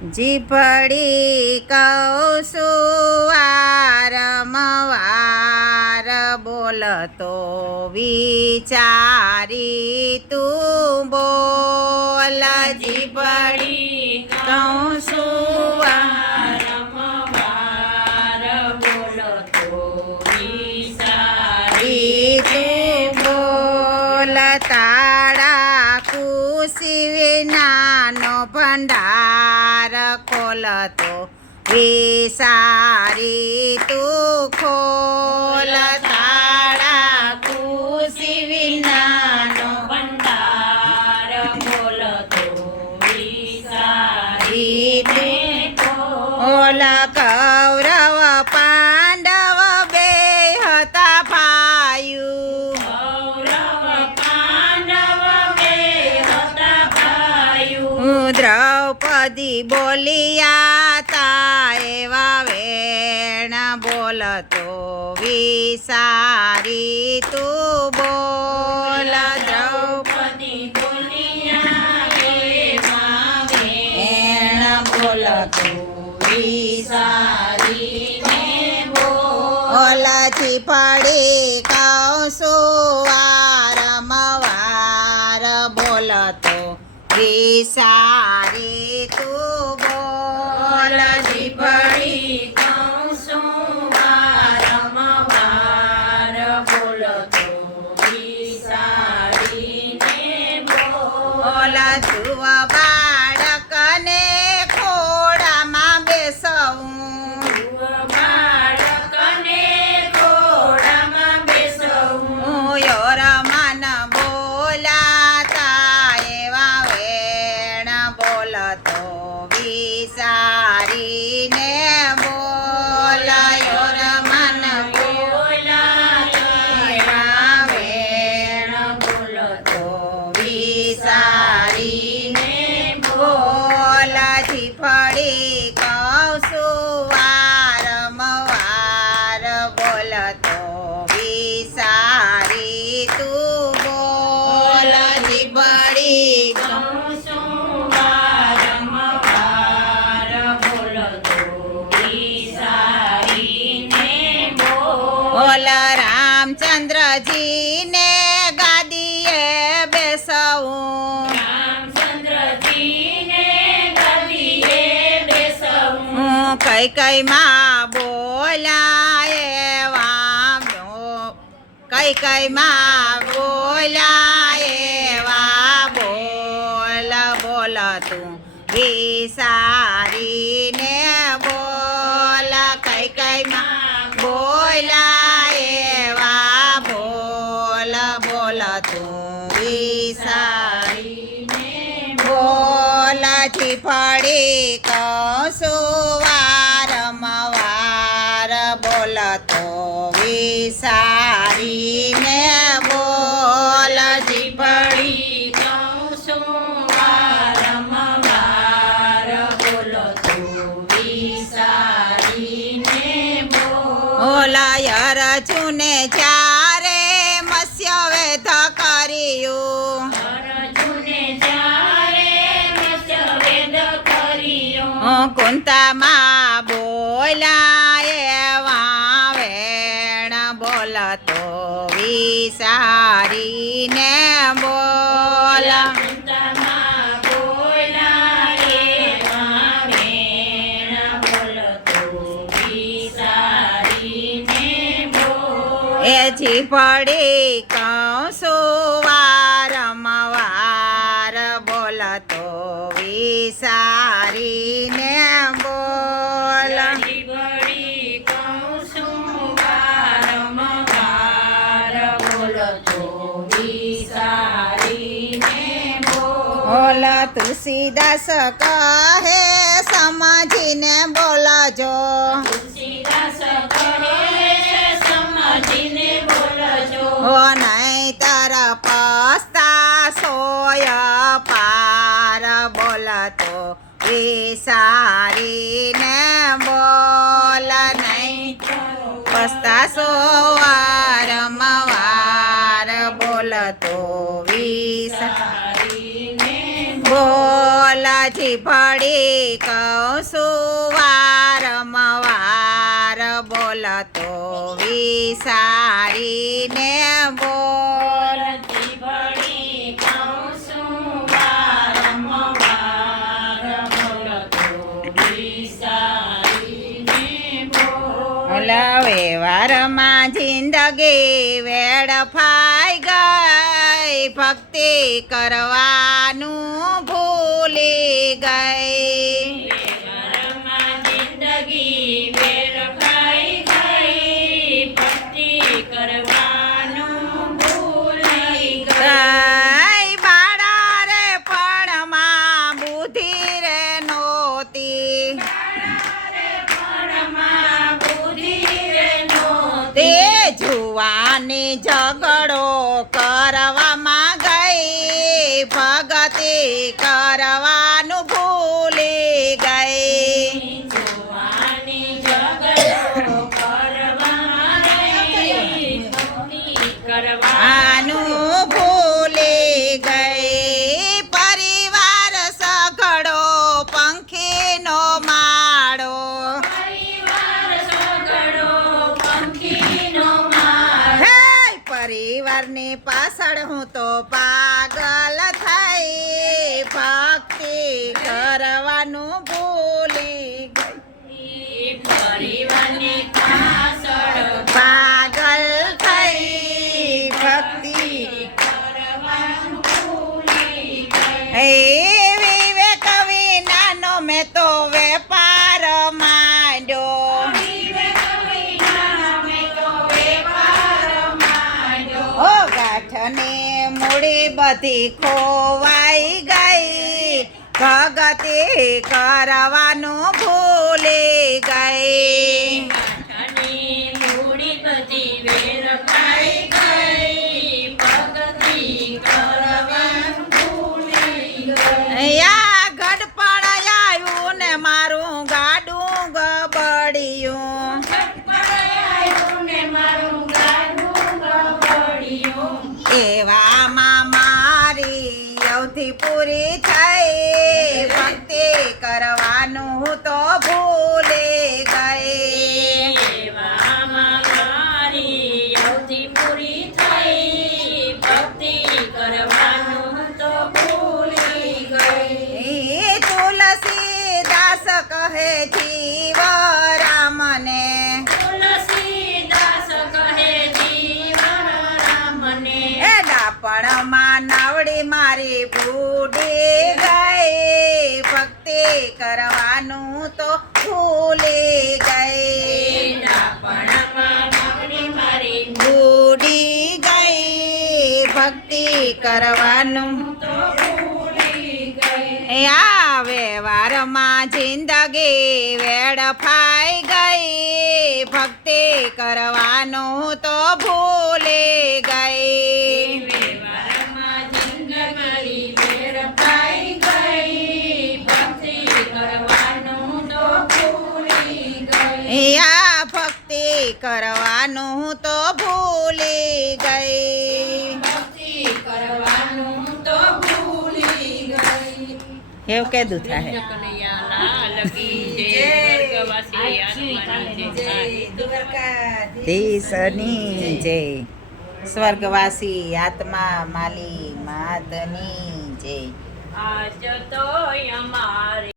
જીભડી કહું છું વારંવાર બોલતો વિચારી તું બોલ. જીભડી કહું છું વારંવાર બોલતો વિચારી તું બોલ. તાળા ખુશી વિનાનો ભંડાર ખોલતો વિસારી તું ખોલ. તાળા ખુશી વિનાનો ભંડાર ખોલતો વિસારી તું ખોલ. કૌરવ પાંડવ બે હતા ભાયું. દ્રૌપદી બોલિયા તા એવા વેણ બોલતો વિસારી તું બોલ. દ્રૌપદી બોલિયા એવા વેણ બોલતો વિસારી બોલ. જીભડી કહું છું વારંવાર બોલતો વિસારી તું બોલ. જીભડી કહું છું વારંવાર બોલતો વિસારીને બોલ. ધ્રુવ બાળકને ખોડામાં બેસવું. બાળકને ખોડામાં બેસવું. યોરમન બોલાતા એવા બોલતો વિસારીને બોલ. યોરમન બોલાતા વેણ બોલતો વિસારીને બોલ. જીભડી કહું છું વારંવાર બોલતો વિસારી તું બોલ. જીભડી કહું છું વારંવાર બોલતો વિસારીને બોલ. રામચંદ્રજીને ગાદીએ બેસવું. રામચંદ્રજીને ગાદીએ બેસવું. કઈ કઈ માં બોલાય એવા કઈ કઈ માં બોલાય એવા બોલ બોલ તું વિસારીને બોલ. કઈ કઈ માં બોલાય એવા બોલ બોલ તું વિસારીને બોલ. જીભડી કહું છું વારંવાર બોલતો વિસારીને બોલ. જીભડી કહું છું વારંવાર બોલતો વિસારીને બોલ. અર્જુને જ્યારે મત્સ્યવેધ કર્યું. અર્જુને જ્યારે મત્સ્યવેધ કર્યું. કુંતામાં બોલાય એવા વેણ બોલતો વિસારીને બોલ. કુંતામાં બોલાય એવા વેણ બોલતો વિસારીને બોલ. એ જીભડી કહું છું વારંવાર બોલતો વિસારીને બોલ. જીભડી કહું છું વારંવાર બોલતો વિસારીને બોલ. તુલસીદાસ કહે સમજીને બોલજો. તુલસીદાસ કહે સમજીને બોલજો. નહીંતર પસ્તાશોય પાર બોલતો વિસારીને બોલ. નહીંતર પસ્તાશો વારંવાર બોલતો વિસારીને બોલ. ભળી કહું છું વારંવાર બોલતો વિસારીને બોલ. વ્યવહારમાં જિંદગી વેડફાઈ ગઈ, ભક્તિ કરવાનું ભૂલી ગઈ. જિંદગી વેડફાઈ ગઈ, ભક્તિ કરવાનું ભૂલી ગઈ. બાળા રે પણ માં બુદ્ધિ રે નહોતી, તે જુવાની ઝઘડો કરવામાં ગઈ, ભગતિ કરવાનું ભૂલી ગઈ. જુવાની ઝઘડો કરવામાં ગઈ, ભક્તિ આનું ભૂલી ગઈ. પરિવાર સઘળો પંખીનો માળો, પરિવારની પાછળ હું તો પાગલ થઈ, ભક્તિ કરવાનું ભૂલી ગઈ. પરિવારની પાછળ પાગલ થઈ, ભક્તિ કરવાનું ભૂલી ગઈ. હે વિવેક વિનાનો મેં તો વેપાર માંડ્યો, ઓ ગાંઠને મૂડી બધી ખોવાઈ ગઈ, ભગતિ કરવાનું ભૂલી ગઈ. ગાંઠની મૂડી બધી વેડફાઈ ગઈ, ભક્તિ કરવાનું ભૂલી ગઈ. યા ગડપણ આવ્યું ને મારું ગાડું ગબડ્યું, એવામાં મારી અવધિ પૂરી થઈ, ભક્તિ કરવાનું હું તો ભૂલી ગઈ. એવામાં મારી અવધિ પૂરી થઈ, ભક્તિ કરવાનું તો ભૂલી ગઈ. તુલસીદાસ કહે જીવ રામને, તુલસીદાસ કહે જીવ રામને. એ ડાપણમાં નાવડી મારી બુડી ગઈ, ભક્તિ કરવાનું તો ભૂલી ગઈ. ડાપણમાં નાવડી મારી બુડી ગઈ, ભક્તિ કરવાનું તો ભૂલી ગઈ. આ વ્યવહારમાં જિંદગી વેડફાઈ ગઈ, ભક્તિ કરવાનું તો ભૂલી ગઈ. વ્યવહારમાં જિંદગી વેડફાઈ ગઈ, ભક્તિ કરવાનું તો ભૂલી ગઈ. આ ભક્તિ કરવાનું તો ભૂલી ગઈ. ભક્તિ કરવાનું તો ભૂલી ગઈ. એવું કીધું થાય. કનૈયાલાલ કી જય, સ્વર્ગવાસી આત્માની જય. ધીસની જય, સ્વર્ગવાસી આત્મા માલી માતની જય. આજ તો અમારે